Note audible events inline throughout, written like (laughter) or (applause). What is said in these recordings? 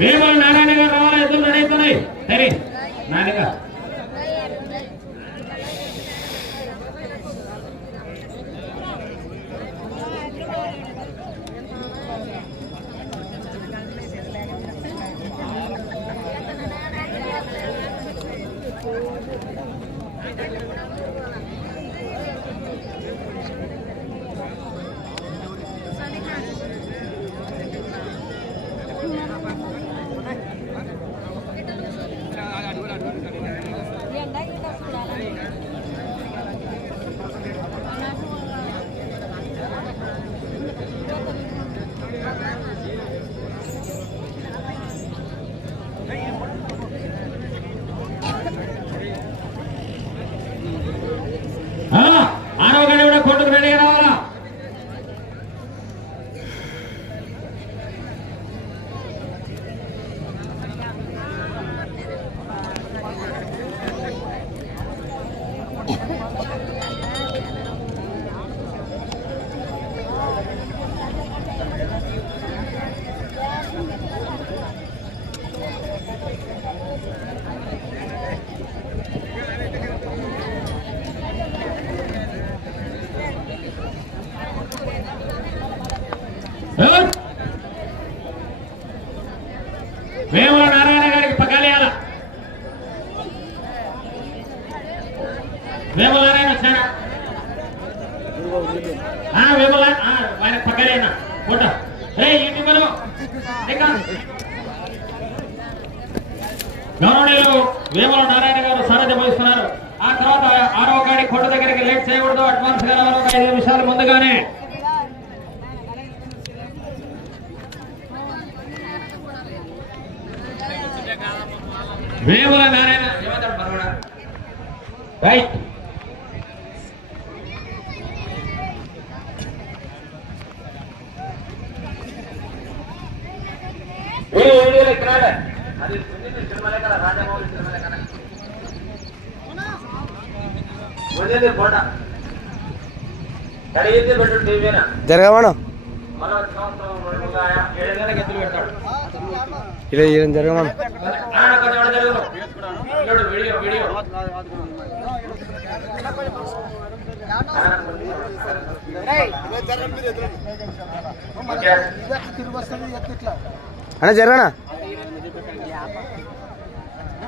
వేమల నారాయణ గారు రావాలి? ఎదురు రెడీ అవుతున్నాయి సరే నాన్నగారు. ఇక్కడ రాలే. అది సినిమాలే కదా రాజమౌళి కదా. కోట కడిగితే పెట్టు టీవీనా? జరగమను పెడతాడు ఇలా ఇలా జరగమను వీడియో వీడియో. అన్న జరగనా?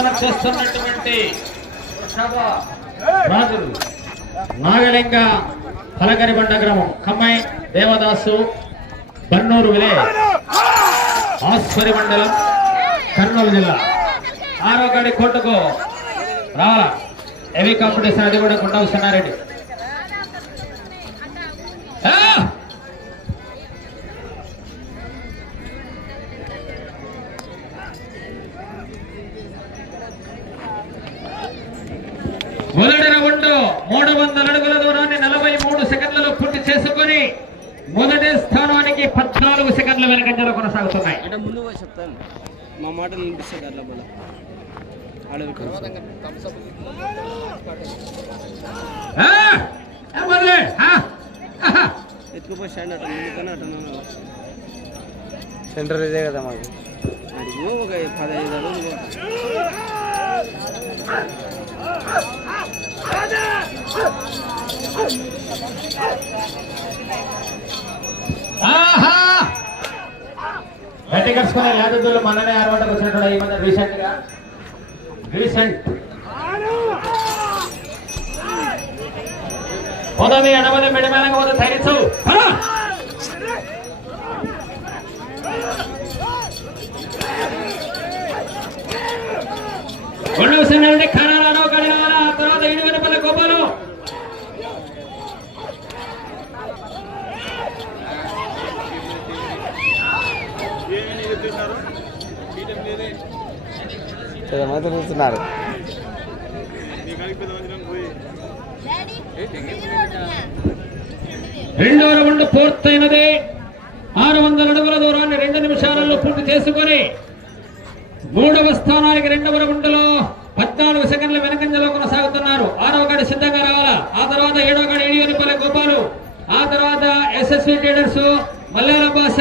బల చేస్తున్నటువంటి రాజులు. నాగలింగ ఫలకరిబండ గ్రామం కమ్మాయి దేవదాసు బన్నూరు విలే. ఆస్పరి మండలం కర్నూలు జిల్లా. ఆరోగడి కోటకు కోర్టుకు రావాలా హెవీ కాంపిటీషన్ అది కూడా కొండ సన్నారెడ్డి ఆ! మొదటి రౌండ్ మూడు వందల అడుగుల దూరాన్ని నలభై మూడు సెకండ్లలో పూర్తి చేసుకొని మొదటి స్థానానికి పద్నాలుగు సెకండ్ల వెనకంజలో కొనసాగుతున్నాయి. అంటే ముందు చెప్తాను. మా మాట వినిపిస్తుంది అట్లా మళ్ళీ. ఎత్తుకుపోయి స్టాండ్ సెంటర్ ఇదే కదా మాకు. అడిగి ఒక పదహైదు అడుగులు ఆహా! గట్టి కలుసుకునే యాదవులు మననే ఆరవటకు వచ్చినటువంటి ఈ మధ్య రీసెంట్గా. రీసెంట్ పొదవి అనవది మెడమేలంగా పోతే తైరించు రెండవ సమయంలో ఖానాలను కడిగాల ఆ తర్వాత ఇడి వెనుపల గోపాలు మంది చూస్తున్నారు రెండో రౌండ్ పూర్తయినది. ఆరు వందల అడుగుల దూరాన్ని రెండు నిమిషాలలో పూర్తి చేసుకొని మూడవ స్థానానికి రెండవ రౌండ్లో పద్నాలుగు సెకండ్ల వెనకంజలో కొనసాగుతున్నారు. ఆరవ గడి సిద్ధంగా రావాలా? ఆ తర్వాత ఏడవ గడి ఏడియోనిపల్లి గోపాలు. ఆ తర్వాత ఎస్ఎస్వి ట్రేడర్స్ మల్లాల భాష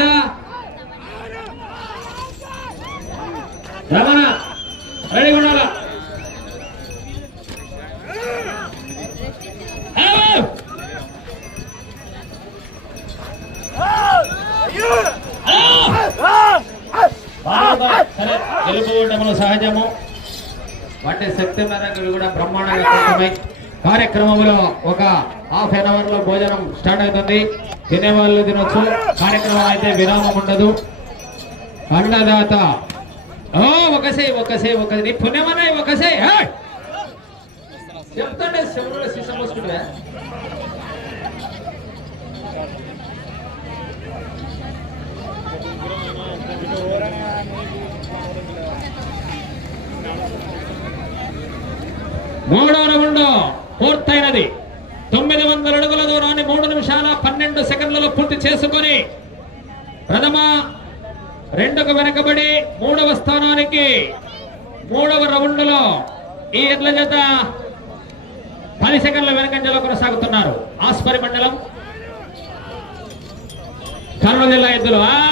శక్తి కూడా బ్రహ్మాండంగా కొంటున్నాయి కార్యక్రమంలో ఒక హాఫ్ అన్ అవర్లో భోజనం స్టార్ట్ అవుతుంది. తినేవాళ్ళు తినొచ్చు. కార్యక్రమం అయితే విరామం ఉండదు. అన్నదాత ఓ ఒకసే ఒకసే ఒక నీ పుణ్యమనే ఒకసే. ఏయ్! చెప్తాండే శివుడు శిష్యం పోసుకుంటే. మూడో రౌండ్ పూర్తయినది. తొమ్మిది వందల అడుగుల దూరాన్ని మూడు నిమిషాల పన్నెండు సెకండ్లలో పూర్తి చేసుకొని ప్రథమ రెండుకు వెనకబడి మూడవ స్థానానికి మూడవ రౌండ్లో ఈ ఎడ్ల చేత పది సెకండ్ల వెనకంజలో కొనసాగుతున్నారు. ఆస్పరి మండలం కర్నూలు జిల్లా ఎద్దులు. ఆ,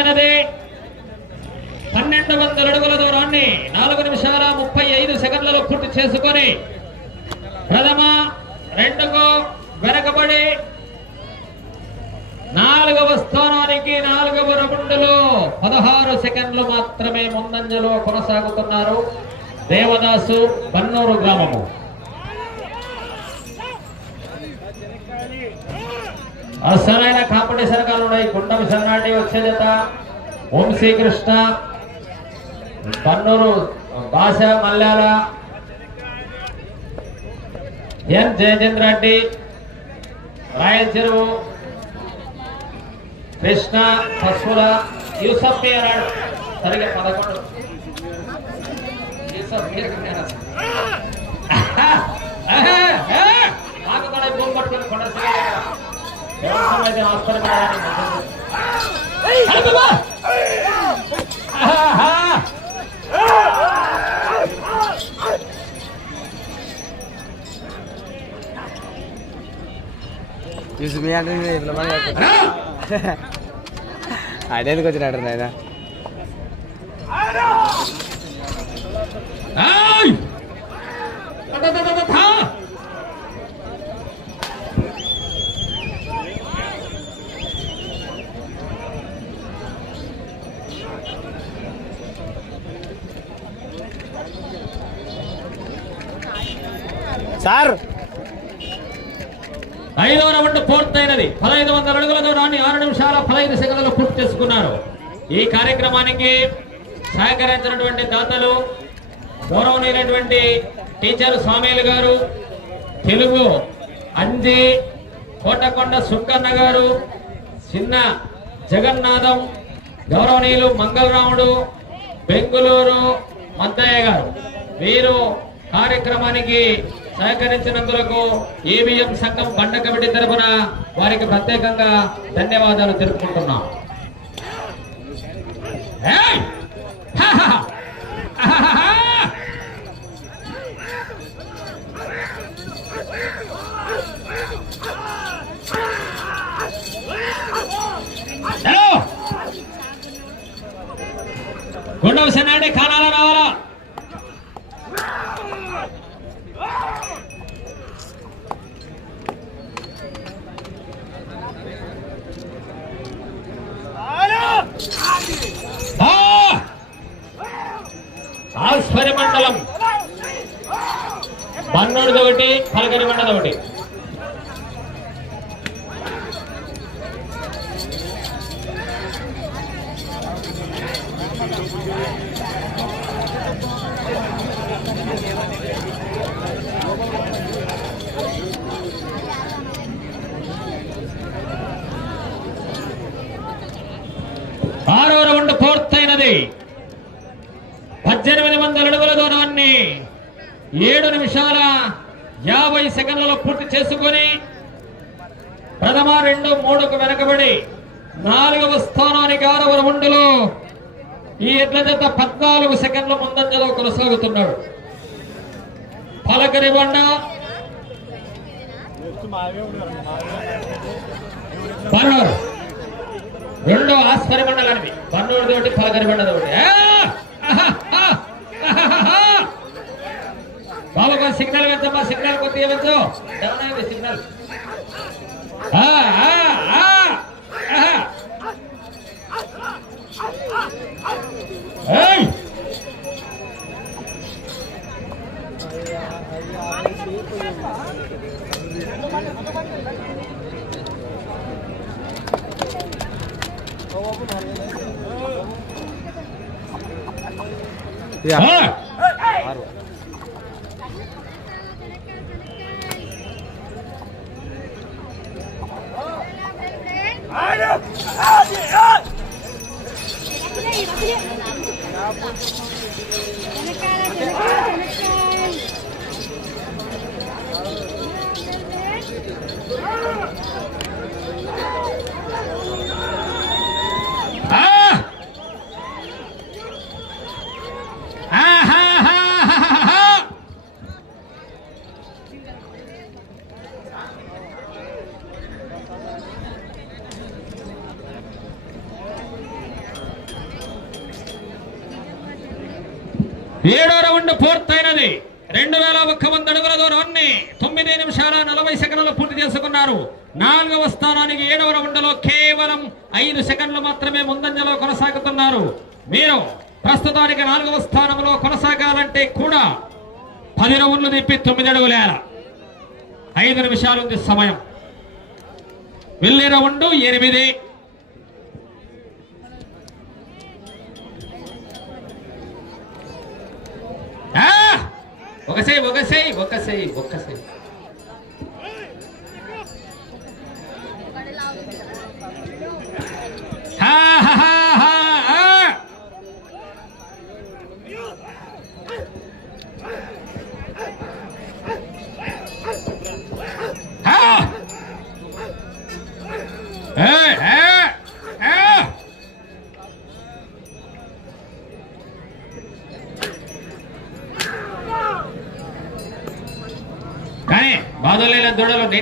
రౌండ్ పన్నెండు వందల అడుగుల దూరాన్ని నాలుగు నిమిషాల ముప్పై ఐదు సెకండ్లలో పూర్తి చేసుకొని ప్రథమ రెండుకు వెనకబడి నాలుగవ స్థానానికి నాలుగవ రౌండ్లో పదహారు సెకండ్లు మాత్రమే ముందంజలో కొనసాగుతున్నారు దేవదాసు బన్నూరు గ్రామము. అసలైన కాంపిటీషన్ కాలు ఉన్నాయి గుండం శరణాటి వచ్చేదట. ఓం శ్రీకృష్ణ. కన్నూరు భాష మల్యాల ఎన్ జయచంద్ర రెడ్డి. రాయల చెరువు కృష్ణ పశువుల. యూసఫ్ మీరాడ్ పదకొండు. యూసఫ్ వ్యవసాయం హాస్పిటల్ మీ అంటే ఇట్లా పని ఆయన వచ్చినాడు నాయన ఏయ్! సార్. ఐదవ రౌండ్ పూర్తయినది. పదహైదు వందల అడుగులతో రాని ఆరు నిమిషాల పదహైదు సెకండ్లు పూర్తి చేసుకున్నారు. ఈ కార్యక్రమానికి సహకరించినటువంటి దాతలు గౌరవనీయులైనటువంటి టీచర్ స్వామిలు గారు తెలుగు అంజి కోటకొండ సుక్కన్న గారు చిన్న జగన్నాథం గౌరవనీయులు మంగళరాముడు బెంగుళూరు మద్దయ్య గారు. వీరు కార్యక్రమానికి సహకరించినందులకు ఈవీఎం సంఘం బండ కమిటీ తరఫున వారికి ప్రత్యేకంగా ధన్యవాదాలు తెలుపుకుంటున్నాం. ha ha ha హలో గుండవ సెనాడే ఖానాలో రావాలా ఆ! ఆస్ఫరి మండలం బన్నోడిది ఒకటి పలకరి మండలం ఒకటి ఆరో రౌండ్ పూర్తయినది పద్దెనిమిది వందల అడుగుల దూరాన్ని ఏడు నిమిషాల యాభై సెకండ్లలో పూర్తి చేసుకొని ప్రథమ రెండు మూడుకు వెనకబడి నాలుగవ స్థానానికి ఆరవ రౌండ్లో ఈ ఎడ్ల జత పద్నాలుగు సెకండ్ల ముందంజలో కొనసాగుతున్నాడు. పలకరి బండ. బన్నూరు. రెండో ఆస్పరి మండలానికి బన్నూరు తోటి పలకరి బండ బాబు సిగ్నల్ పెంచమ్మా సిగ్నల్ కొద్దిగా పెంచు అయింది సిగ్నల్. ఆ, ఆ, ఆ, ఆహా. ఏయ్! ఇక ఆ! ఆరు ఆ! (laughs) ఏడో రౌండ్ పూర్తయినది. రెండు వేల ఒక్క వంద అడుగుల దూరాన్ని తొమ్మిది నిమిషాల నలభై సెకండ్లు పూర్తి చేసుకున్నారు. నాలుగవ స్థానానికి ఏడవ రౌండ్లో కేవలం ఐదు సెకండ్లు మాత్రమే ముందంజలో కొనసాగుతున్నారు. మీరు ప్రస్తుతానికి నాలుగవ స్థానంలో కొనసాగాలంటే కూడా పది రౌండ్లు తిప్పి తొమ్మిది అడుగులేల ఐదు నిమిషాలు ఉంది సమయం. వెళ్ళే రౌండ్ ఎనిమిది ఆ! ఒక సై ఒక సై ఒక సై ఒక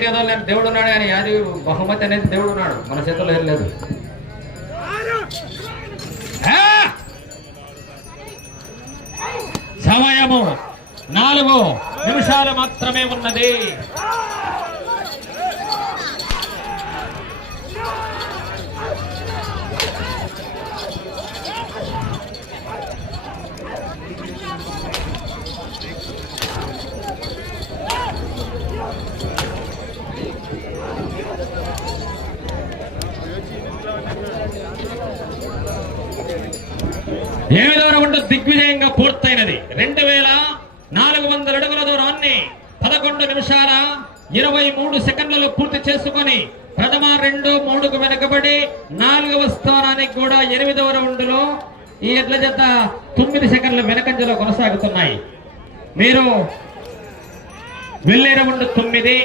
లేని దూడలు దేవుడు ఉన్నాడు కానీ అది బహుమతి అనేది దేవుడు ఉన్నాడు మన చేతుల్లో ఏం లేదు. సమయము నాలుగు నిమిషాలు మాత్రమే ఉన్నది ఎనిమిదవ రౌండ్ దిగ్విజయంగా పూర్తయినది రెండు వేల నాలుగు వందల అడుగుల దూరాన్ని పదకొండు నిమిషాల ఇరవై మూడు సెకండ్లలో పూర్తి చేసుకుని ప్రథమ రెండు మూడుకు వెనుకబడి నాలుగవ స్థానానికి కూడా ఎనిమిదవ రౌండ్లో ఈ ఎడ్ల జత తొమ్మిది సెకండ్ల వెనకంజలో కొనసాగుతున్నాయి. మీరు వెళ్ళే రౌండ్ తొమ్మిది.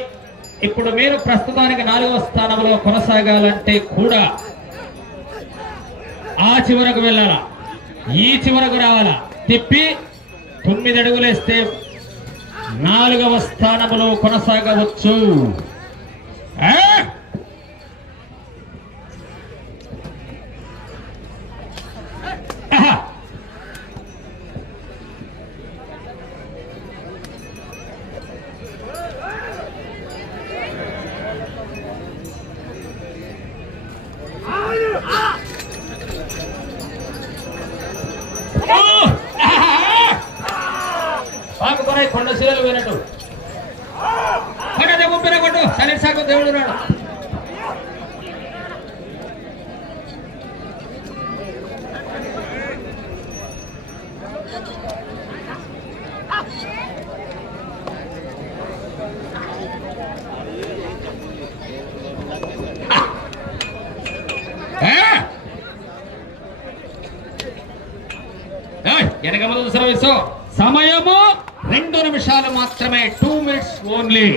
ఇప్పుడు మీరు ప్రస్తుతానికి నాలుగవ స్థానంలో కొనసాగాలంటే కూడా ఆ చివరకు వెళ్ళాలా? ఈ చివరకు రావాలా? తిప్పి తొమ్మిది అడుగులేస్తే నాలుగవ స్థానములో కొనసాగవచ్చు. ఆ? ఆహా! కొండ శిలలు పోయినట్టు కొట్టు ముప్పిన కొట్టు సరే సాకు దేవుడు రాడు ఆ! సమయము రెండు నిమిషాలు మాత్రమే టూ మినిట్స్ ఓన్లీ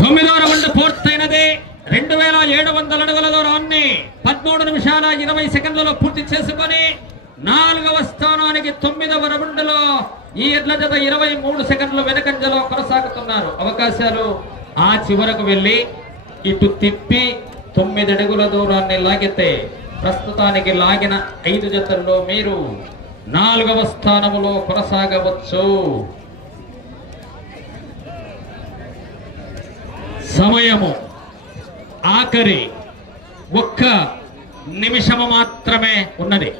తొమ్మిదో రౌండ్ పూర్తయినది రెండు వేల ఏడు వందల అడుగుల దూరాన్ని పదమూడు నిమిషాల ఇరవై సెకండ్లలో పూర్తి చేసుకొని నాలుగవ స్థానానికి తొమ్మిదవ రౌండ్లో ఈ ఎడ్ల జత ఇరవై మూడు సెకండ్లు వెనకంజలో కొనసాగుతున్నారు. అవకాశాలు ఆ చివరకు వెళ్ళి ఇటు తిప్పి తొమ్మిది అడుగుల దూరాన్ని లాగితే ప్రస్తుతానికి లాగిన ఐదు జతల్లో మీరు నాలుగవ స్థానములో కొనసాగవచ్చు. సమయము ఆఖరి ఒక్క నిమిషము మాత్రమే ఉన్నది.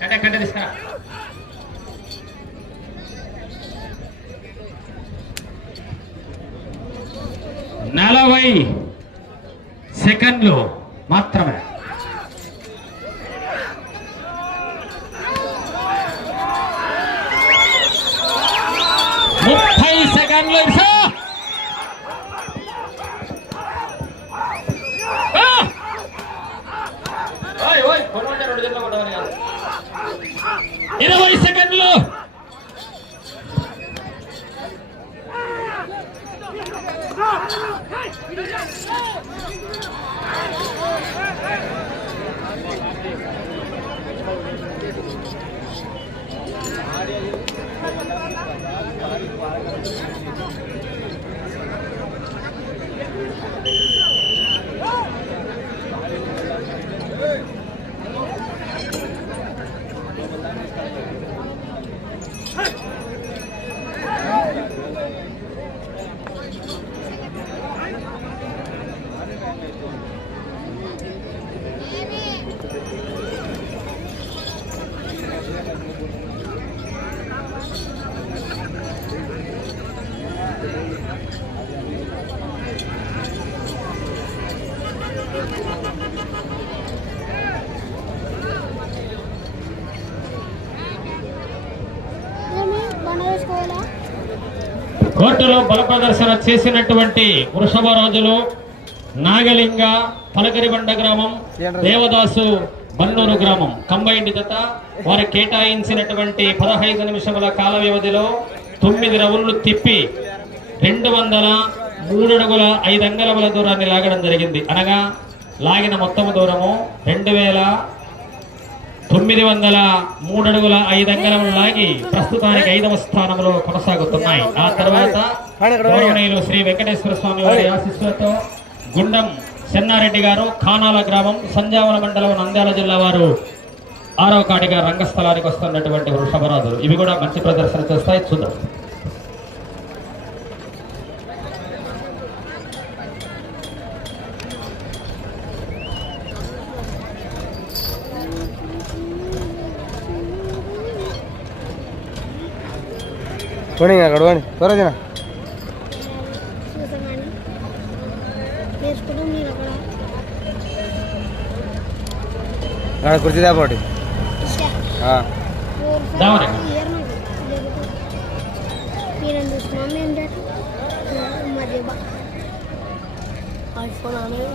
కట్ట కట్ట తీసుకురా. నలభై సెకండ్లు మాత్రమే. ఇరవై సెకండ్లు. బల ప్రదర్శన చేసినటువంటి వృషభ రాజులు నాగలింగ పలకరిబండ గ్రామం దేవదాసు బన్నూరు గ్రామం. కంబైండ్ జత వారు కేటాయించినటువంటి పదహైదు నిమిషముల కాల వ్యవధిలో తొమ్మిది రౌండ్లు తిప్పి రెండు వందల మూడు అడుగుల ఐదు అంగళముల దూరాన్ని లాగడం జరిగింది. అనగా లాగిన మొత్తం దూరము రెండు వేల తొమ్మిది వందల మూడు అడుగుల ఐదు అంగళములు లాగి ప్రస్తుతానికి ఐదవ స్థానంలో కొనసాగుతున్నాయి. ఆ తర్వాత గౌరవనీయులు శ్రీ వెంకటేశ్వర స్వామి వారి ఆశీస్సులతో గుండం చెన్నారెడ్డి గారు ఖానాల గ్రామం సంజావన మండలం నంద్యాల జిల్లా వారు ఆరో కాటిగా రంగస్థలానికి వస్తున్నటువంటి వృషభరాజులు. ఇవి కూడా మంచి ప్రదర్శన చేస్తాయి చూద్దాం. துணிங்க கடுவாணி துரஜனா ನಾಳೆ ಕುರ್ತಿದ್ಯಾ ಬಾಡಿ ಹಾಂ ಮಧ್ಯ ಐಫೋನ್ ಆಮೇಲೆ